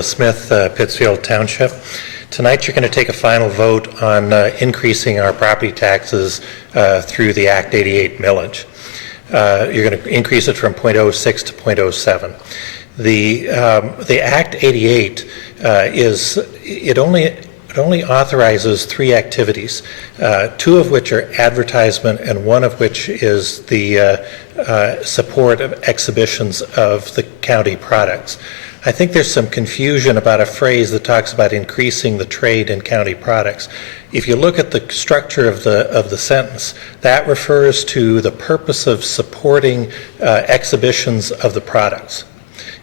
Smith, Pittsfield Township. Tonight you're going to take a final vote on increasing our property taxes through the Act 88 millage. You're going to increase it from 0.06 to 0.07. The Act 88 only authorizes three activities, two of which are advertisement and one of which is the support of exhibitions of the county products. I think there's some confusion about a phrase that talks about increasing the trade in county products. If you look at the structure of the sentence, that refers to the purpose of supporting exhibitions of the products.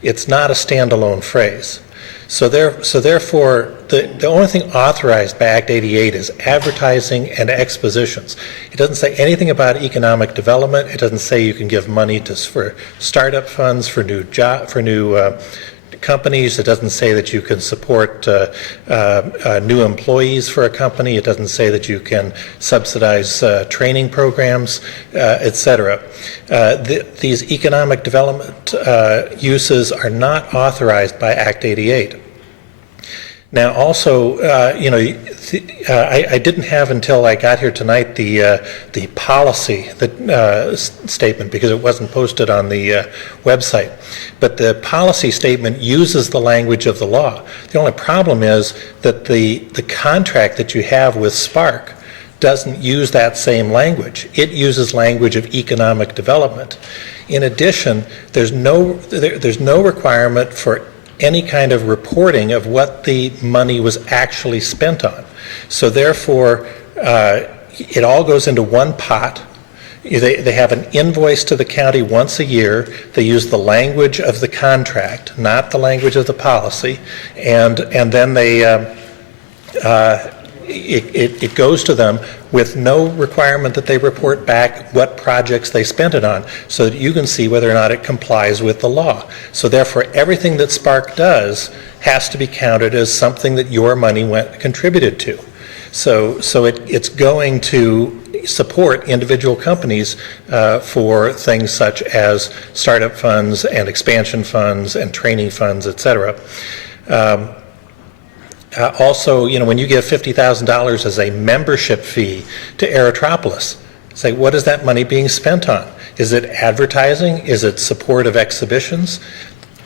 It's not a standalone phrase. So therefore, the only thing authorized by Act 88 is advertising and expositions. It doesn't say anything about economic development. It doesn't say you can give money for startup funds, for new companies. It doesn't say that you can support new employees for a company. It doesn't say that you can subsidize training programs, etc. These economic development uses are not authorized by Act 88. Now, also, I didn't have until I got here tonight the policy statement because it wasn't posted on the website. But the policy statement uses the language of the law. The only problem is that the contract that you have with Spark doesn't use that same language. It uses language of economic development. In addition, there's no requirement for any kind of reporting of what the money was actually spent on. So therefore, it all goes into one pot. They have an invoice to the county once a year. They use the language of the contract, not the language of the policy, and then it goes to them with no requirement that they report back what projects they spent it on, so that you can see whether or not it complies with the law. So therefore, everything that Spark does has to be counted as something that your money contributed to. So it's going to support individual companies for things such as startup funds and expansion funds and training funds, etc. Also, when you give $50,000 as a membership fee to Aerotropolis, say, what is that money being spent on? Is it advertising? Is it support of exhibitions?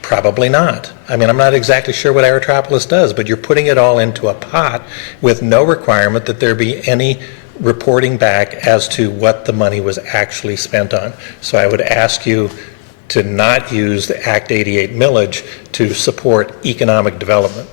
Probably not. I mean, I'm not exactly sure what Aerotropolis does, but you're putting it all into a pot with no requirement that there be any reporting back as to what the money was actually spent on. So I would ask you to not use the Act 88 millage to support economic development.